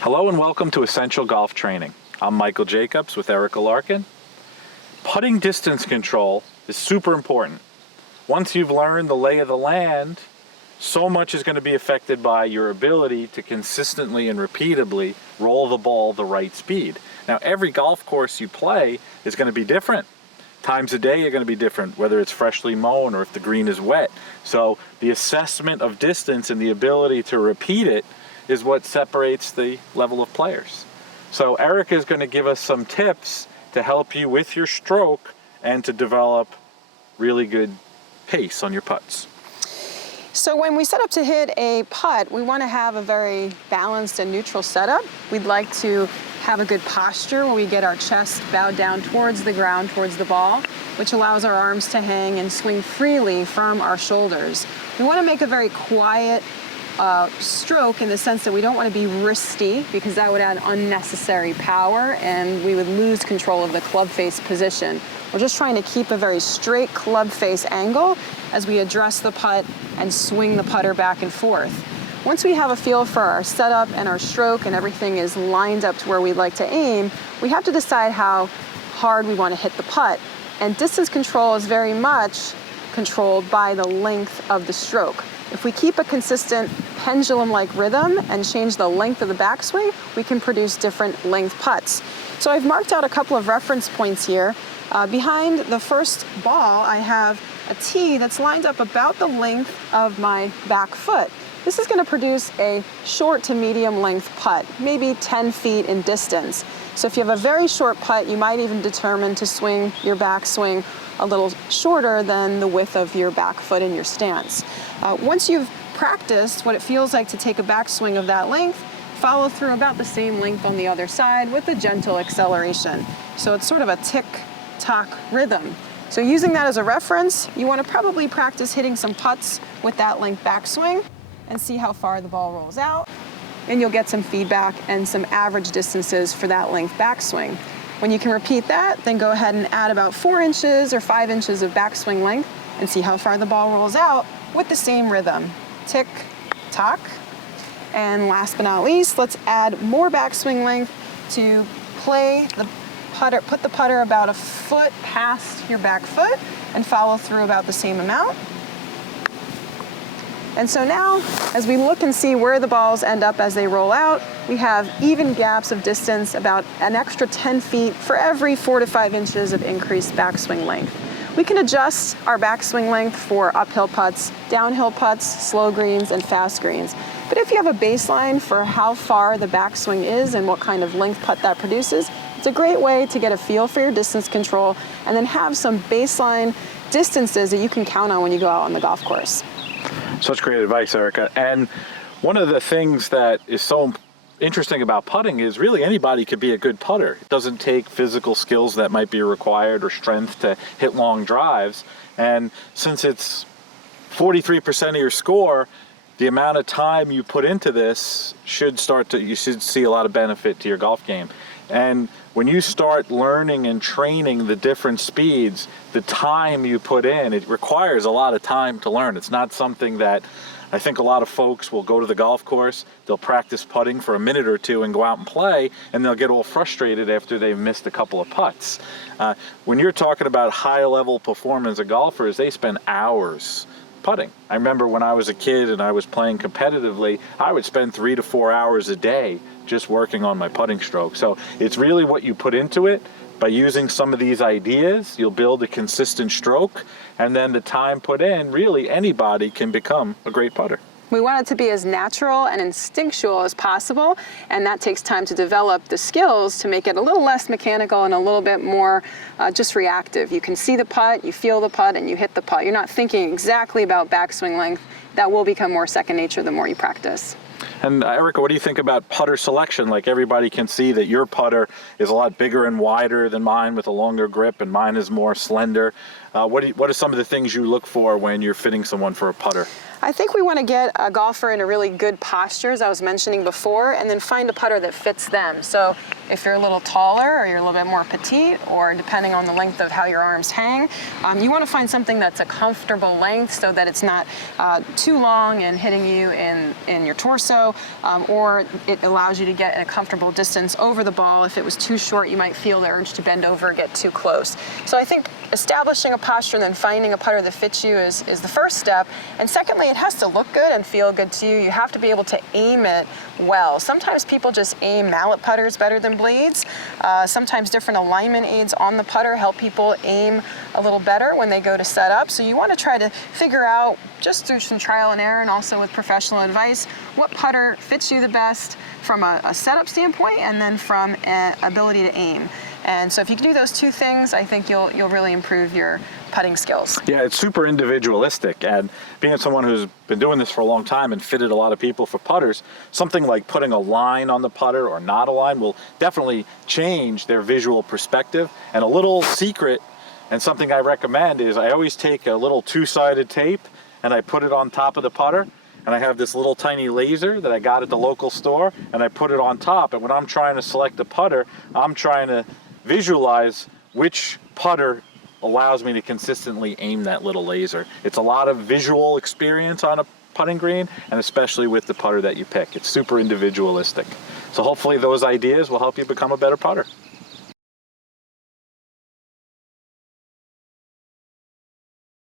Hello and welcome to Essential Golf Training. I'm Michael Jacobs with Erica Larkin. Putting distance control is super important. Once you've learned the lay of the land, so much is going to be affected by your ability to consistently and repeatably roll the ball the right speed. Now, every golf course you play is going to be different. Times a day are going to be different, whether it's freshly mown or if the green is wet. So the assessment of distance and the ability to repeat it is what separates the level of players. So Erica is going to give us some tips to help you with your stroke and to develop really good pace on your putts. So when we set up to hit a putt, we want to have a very balanced and neutral setup. We'd like to have a good posture where we get our chest bowed down towards the ground, towards the ball, which allows our arms to hang and swing freely from our shoulders. We want to make a very quiet stroke in the sense that we don't want to be wristy, because that would add unnecessary power and we would lose control of the club face position. We're just trying to keep a very straight club face angle as we address the putt and swing the putter back and forth. Once we have a feel for our setup and our stroke and everything is lined up to where we'd like to aim, we have to decide how hard we want to hit the putt. And distance control is very much controlled by the length of the stroke. If we keep a consistent pendulum-like rhythm and change the length of the backswing, we can produce different length putts. So I've marked out a couple of reference points here. Behind the first ball, I have a tee that's lined up about the length of my back foot. This is going to produce a short to medium length putt, maybe 10 feet in distance. So if you have a very short putt, you might even determine to swing your backswing a little shorter than the width of your back foot in your stance. Once you've practiced what it feels like to take a backswing of that length, follow through about the same length on the other side with a gentle acceleration. So it's sort of a tick-tock rhythm. So using that as a reference, you want to probably practice hitting some putts with that length backswing and see how far the ball rolls out. And you'll get some feedback and some average distances for that length backswing. When you can repeat that, then go ahead and add about 4 inches or 5 inches of backswing length and see how far the ball rolls out with the same rhythm. Tick, tock. And last but not least, let's add more backswing length to play the putter, put the putter about a foot past your back foot and follow through about the same amount. And so now, as we look and see where the balls end up as they roll out, we have even gaps of distance, about an extra 10 feet for every 4 to 5 inches of increased backswing length. We can adjust our backswing length for uphill putts, downhill putts, slow greens, and fast greens. But if you have a baseline for how far the backswing is and what kind of length putt that produces, it's a great way to get a feel for your distance control and then have some baseline distances that you can count on when you go out on the golf course. Such great advice, Erica. And one of the things that is so interesting about putting is really anybody could be a good putter. It doesn't take physical skills that might be required or strength to hit long drives. And since it's 43% of your score, the amount of time you put into this you should see a lot of benefit to your golf game. And when you start learning and training the different speeds, the time you put in, it requires a lot of time to learn. It's not something that I think a lot of folks will go to the golf course, they'll practice putting for a minute or two and go out and play, and they'll get all frustrated after they've missed a couple of putts. When you're talking about high-level performance of golfers, they spend hours putting. I remember when I was a kid and I was playing competitively, I would spend 3 to 4 hours a day just working on my putting stroke. So it's really what you put into it. By using some of these ideas, you'll build a consistent stroke, and then the time put in, really anybody can become a great putter. We want it to be as natural and instinctual as possible, and that takes time to develop the skills to make it a little less mechanical and a little bit more just reactive. You can see the putt, you feel the putt, and you hit the putt. You're not thinking exactly about backswing length. That will become more second nature the more you practice. And Erica, what do you think about putter selection? Like, everybody can see that your putter is a lot bigger and wider than mine with a longer grip, and mine is more slender. What are some of the things you look for when you're fitting someone for a putter? I think we want to get a golfer in a really good posture, as I was mentioning before, and then find a putter that fits them. So if you're a little taller or you're a little bit more petite, or depending on the length of how your arms hang, you want to find something that's a comfortable length so that it's not too long and hitting you in your torso, or it allows you to get in a comfortable distance over the ball. If it was too short, you might feel the urge to bend over or get too close. So I think establishing a posture and then finding a putter that fits you is the first step. And secondly, it has to look good and feel good to you. You have to be able to aim it well. Sometimes people just aim mallet putters better than blades. Sometimes different alignment aids on the putter help people aim a little better when they go to set up. So you want to try to figure out, just through some trial and error and also with professional advice, what putter fits you the best from a setup standpoint and then from an ability to aim. And so if you can do those two things, I think you'll really improve your putting skills. Yeah, it's super individualistic, and being someone who's been doing this for a long time and fitted a lot of people for putters, something like putting a line on the putter or not a line will definitely change their visual perspective. And a little secret, and something I recommend, is I always take a little two-sided tape and I put it on top of the putter, and I have this little tiny laser that I got at the local store, and I put it on top. And when I'm trying to select a putter, I'm trying to visualize which putter allows me to consistently aim that little laser. It's a lot of visual experience on a putting green, and especially with the putter that you pick. It's super individualistic. So hopefully those ideas will help you become a better putter.